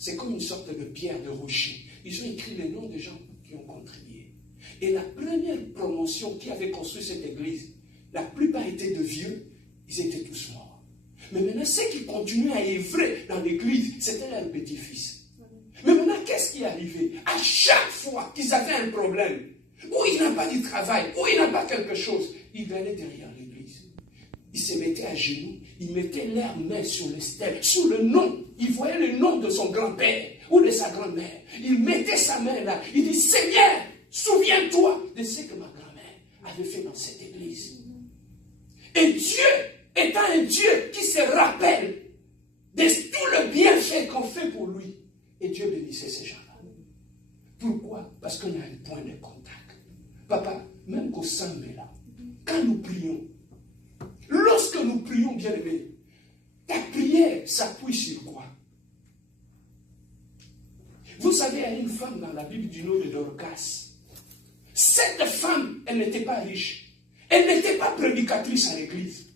c'est comme une sorte de pierre de rocher. Ils ont écrit les noms des gens qui ont contribué. Et la première promotion qui avait construit cette église, la plupart étaient de vieux, ils étaient tous morts. Mais maintenant, ceux qui continuaient à œuvrer dans l'église, c'était leurs petits-fils. Mais maintenant, qu'est-ce qui est arrivé? À chaque fois qu'ils avaient un problème, ou ils n'ont pas du travail, ou ils n'ont pas quelque chose, ils allaient derrière l'église. Ils se mettaient à genoux, ils mettaient leurs mains sur les stèles, sous le nom. Ils voyaient le nom de son grand-père ou de sa grand-mère. Il mettait sa main là. Il dit, Seigneur, souviens-toi de ce que ma grand-mère avait fait dans cette église. Et Dieu étant un Dieu qui se rappelle de tout le bienfait qu'on fait pour lui. Et Dieu bénissait ces gens-là. Pourquoi? Parce qu'on a un point de contact. Papa, même qu'au Sambela, quand nous prions, lorsque nous prions, bien-aimés, ta prière s'appuie sur quoi? Vous savez, il y a une femme dans la Bible du nom de Dorcas. Cette femme, elle n'était pas riche. Elle n'était pas prédicatrice à l'église.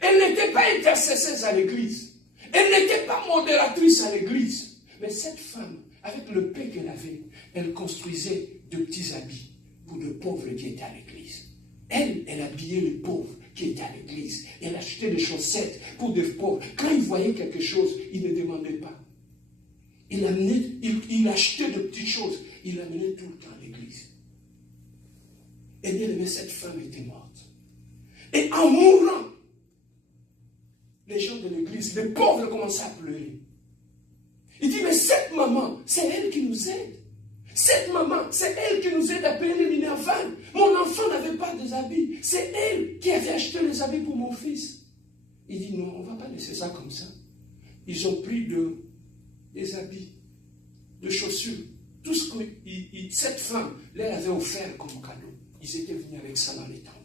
Elle n'était pas intercesseuse à l'église. Elle n'était pas modératrice à l'église. Mais cette femme, avec le peu qu'elle avait, elle construisait de petits habits pour de pauvres qui étaient à l'église. Elle habillait les pauvres qui étaient à l'église. Elle achetait des chaussettes pour des pauvres. Quand il voyait quelque chose, il ne demandait pas. Il achetait de petites choses. Il amenait tout le temps à l'église. Et bien aimé, cette femme était morte. Et en mourant, les gens de l'église, les pauvres commençaient à pleurer. Il dit, mais cette maman, c'est elle qui nous aide. Cette maman, c'est elle qui nous aide à payer les minervales. Mon enfant n'avait pas des habits. C'est elle qui avait acheté les habits pour mon fils. Il dit, non, on ne va pas laisser ça comme ça. Ils ont pris des habits, de chaussures, tout ce que cette femme leur avait offert comme cadeau. Ils étaient venus avec ça dans les temples.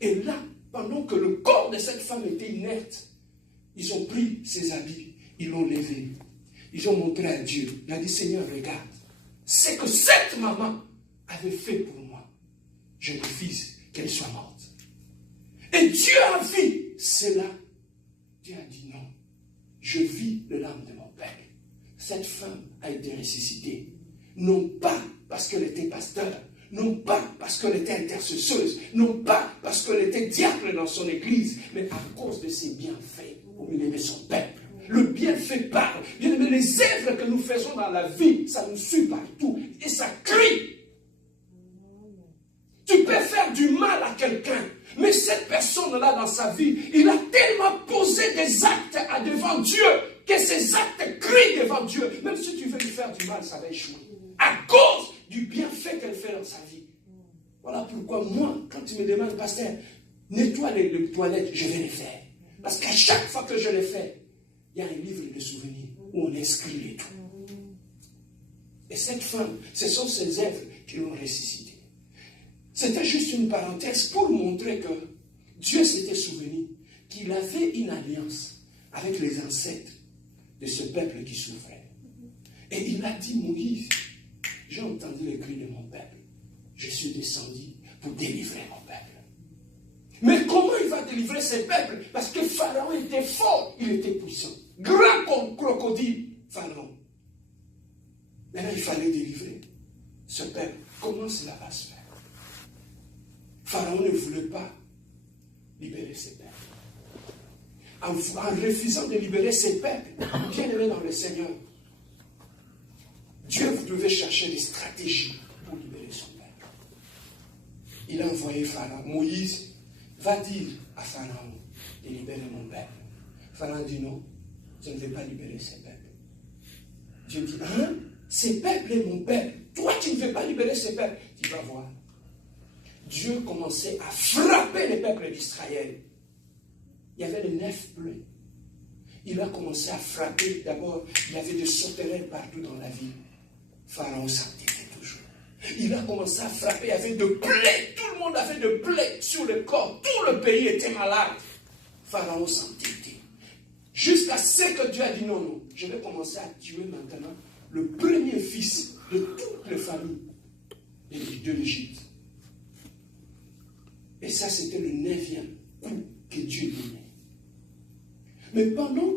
Et là, pendant que le corps de cette femme était inerte, ils ont pris ses habits, ils l'ont levé. Ils ont montré à Dieu. Il a dit, Seigneur, regarde, c'est que cette maman avait fait pour moi. Je refuse qu'elle soit morte. Et Dieu a vu cela. Dieu a dit non. Je vis de l'âme de mon Père. Cette femme a été ressuscitée. Non pas parce qu'elle était pasteur, non pas parce qu'elle était intercesseuse, non pas parce qu'elle était diacre dans son église, mais à cause de ses bienfaits au milieu de son peuple. Le bienfait parle. Bien aimé, les œuvres que nous faisons dans la vie, ça nous suit partout. Et ça crie. Tu peux faire du mal à quelqu'un, mais cette personne-là dans sa vie, il a tellement posé des actes devant Dieu, que ces actes crient devant Dieu. Même si tu veux lui faire du mal, ça va échouer. À cause du bienfait qu'elle fait dans sa vie. Voilà pourquoi moi, quand tu me demandes, pasteur, nettoie les toilettes, je vais les faire. Parce qu'à chaque fois que je les fais, il y a un livre de souvenirs où on inscrit les tout. Et cette femme, ce sont ses œuvres qui l'ont ressuscité. C'était juste une parenthèse pour montrer que Dieu s'était souvenu qu'il avait une alliance avec les ancêtres de ce peuple qui souffrait. Et il a dit, Moïse, j'ai entendu les cris de mon peuple. Je suis descendu pour délivrer mon peuple. Mais comment il va délivrer ce peuple? Parce que Pharaon était fort, il était puissant. Grand comme crocodile, Pharaon. Maintenant, il fallait délivrer ce peuple. Comment cela va se faire? Pharaon ne voulait pas libérer ses peuples. En refusant de libérer ses peuples, bien aimé dans le Seigneur, Dieu devait chercher des stratégies pour libérer son peuple. Il a envoyé Pharaon. Moïse va dire à Pharaon de libérer mon peuple. Pharaon dit non, je ne vais pas libérer ces peuples. Dieu dit, hein? Ces peuples est mon peuple. Toi, tu ne veux pas libérer ces peuples. Tu vas voir. Dieu commençait à frapper les peuples d'Israël. Il y avait les 9 plaies. Il a commencé à frapper. D'abord, il y avait des sauterelles partout dans la ville. Pharaon s'activait toujours. Il a commencé à frapper. Il y avait de plaies. Tout le monde avait de plaies sur le corps. Tout le pays était malade. Pharaon s'activait. Jusqu'à ce que Dieu a dit non, non. Je vais commencer à tuer maintenant le premier fils de toutes les familles de l'Égypte. Et ça, c'était le 9e coup que Dieu donnait. Mais pendant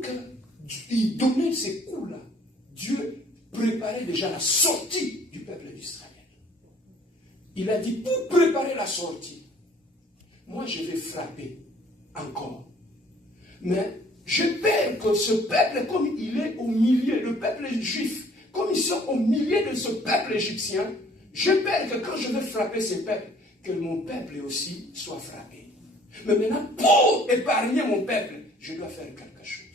qu'il donnait ces coups-là, Dieu préparait déjà la sortie du peuple d'Israël. Il a dit, pour préparer la sortie, moi je vais frapper encore. Mais je perds que ce peuple, comme il est au milieu, le peuple juif, comme ils sont au milieu de ce peuple égyptien, je perds que quand je vais frapper ce peuple, que mon peuple aussi soit frappé. Mais maintenant, pour épargner mon peuple, je dois faire quelque chose.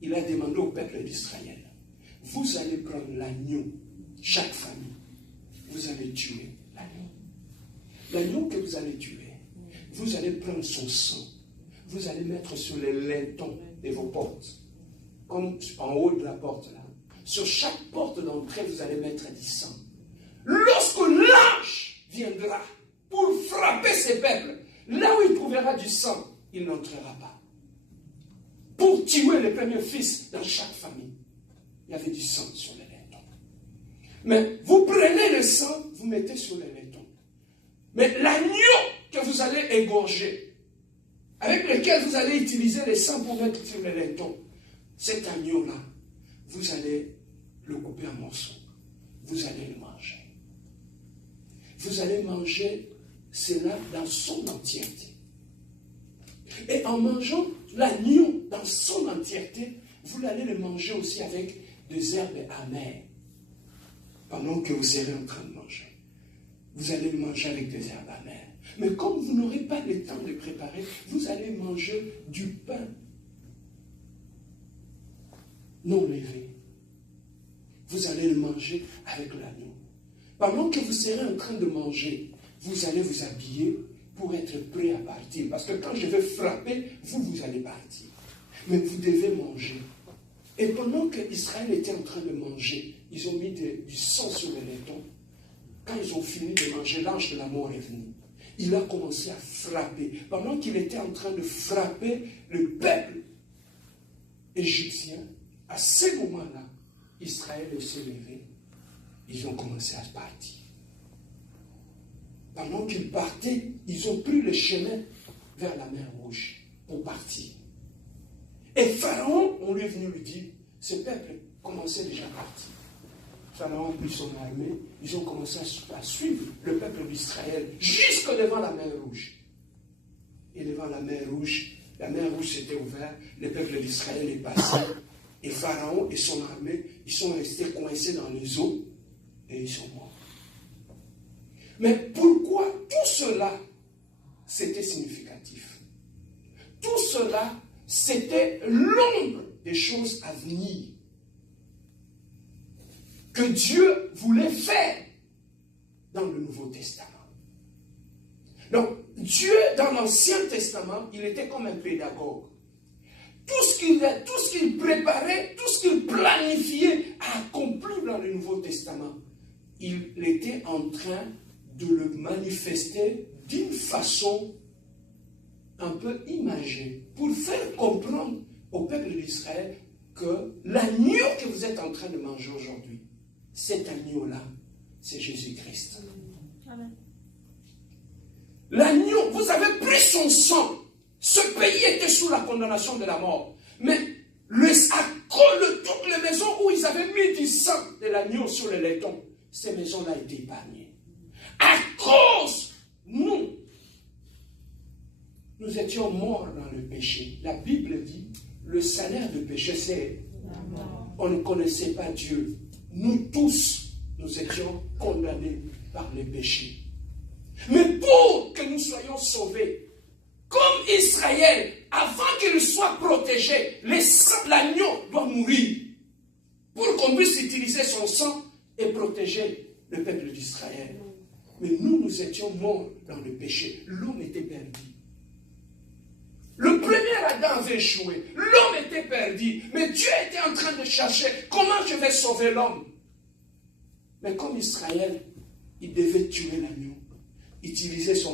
Il a demandé au peuple d'Israël, vous allez prendre l'agneau, chaque famille, vous allez tuer l'agneau. L'agneau que vous allez tuer, vous allez prendre son sang, vous allez mettre sur les lintons de vos portes, comme en haut de la porte là. Sur chaque porte d'entrée, vous allez mettre du sang. Lorsque l'ange viendra pour frapper ces peuples, là où il trouvera du sang, il n'entrera pas. Pour tuer les premiers fils dans chaque famille, il y avait du sang sur les lintons. Mais vous prenez le sang, vous mettez sur les lintons. Mais l'agneau que vous allez égorger, avec lequel vous allez utiliser le sang pour mettre sur les lintons, cet agneau-là, vous allez le couper en morceaux. Vous allez le manger. Vous allez manger cela dans son entièreté. Et en mangeant l'agneau dans son entièreté, vous allez le manger aussi avec des herbes amères. Pendant que vous serez en train de manger. Vous allez le manger avec des herbes amères. Mais comme vous n'aurez pas le temps de préparer, vous allez manger du pain non levé. Vous allez le manger avec l'agneau. Pendant que vous serez en train de manger, vous allez vous habiller pour être prêt à partir. Parce que quand je vais frapper, vous allez partir. Mais vous devez manger. Et pendant qu'Israël était en train de manger, ils ont mis du sang sur les lintons. Quand ils ont fini de manger, l'ange de la mort est venu. Il a commencé à frapper. Pendant qu'il était en train de frapper le peuple égyptien, à ce moment-là, Israël s'est levé. Ils ont commencé à partir. Pendant qu'ils partaient, ils ont pris le chemin vers la mer Rouge pour partir. Et Pharaon, on lui est venu lui dire, ce peuple commençait déjà à partir. Pharaon a pris son armée, ils ont commencé à suivre le peuple d'Israël jusque devant la mer Rouge. Et devant la mer Rouge s'était ouverte, le peuple d'Israël est passé. Et Pharaon et son armée, ils sont restés coincés dans les eaux et ils sont morts. Mais pourquoi tout cela, c'était significatif? Tout cela, c'était l'ombre des choses à venir que Dieu voulait faire dans le Nouveau Testament. Donc, Dieu, dans l'Ancien Testament, il était comme un pédagogue. Tout ce qu'il préparait, tout ce qu'il planifiait à accomplir dans le Nouveau Testament, il était en train de le manifester d'une façon un peu imagée, pour faire comprendre au peuple d'Israël que l'agneau que vous êtes en train de manger aujourd'hui, cet agneau-là, c'est Jésus-Christ. Amen. L'agneau, vous avez pris son sang. Ce pays était sous la condamnation de la mort. Mais à cause de toutes les maisons où ils avaient mis du sang de l'agneau sur les laitons, ces maisons-là étaient épargnées. À cause, nous étions morts dans le péché. La Bible dit, le salaire du péché, c'est on ne connaissait pas Dieu. Nous tous, nous étions condamnés par les péchés. Mais pour que nous soyons sauvés, comme Israël, avant qu'il soit protégé, l'agneau doit mourir pour qu'on puisse utiliser son sang et protéger le peuple d'Israël. Mais nous étions morts dans le péché. L'homme était perdu. Le premier Adam avait échoué. L'homme était perdu. Mais Dieu était en train de chercher comment je vais sauver l'homme. Mais comme Israël, il devait tuer l'agneau, utiliser son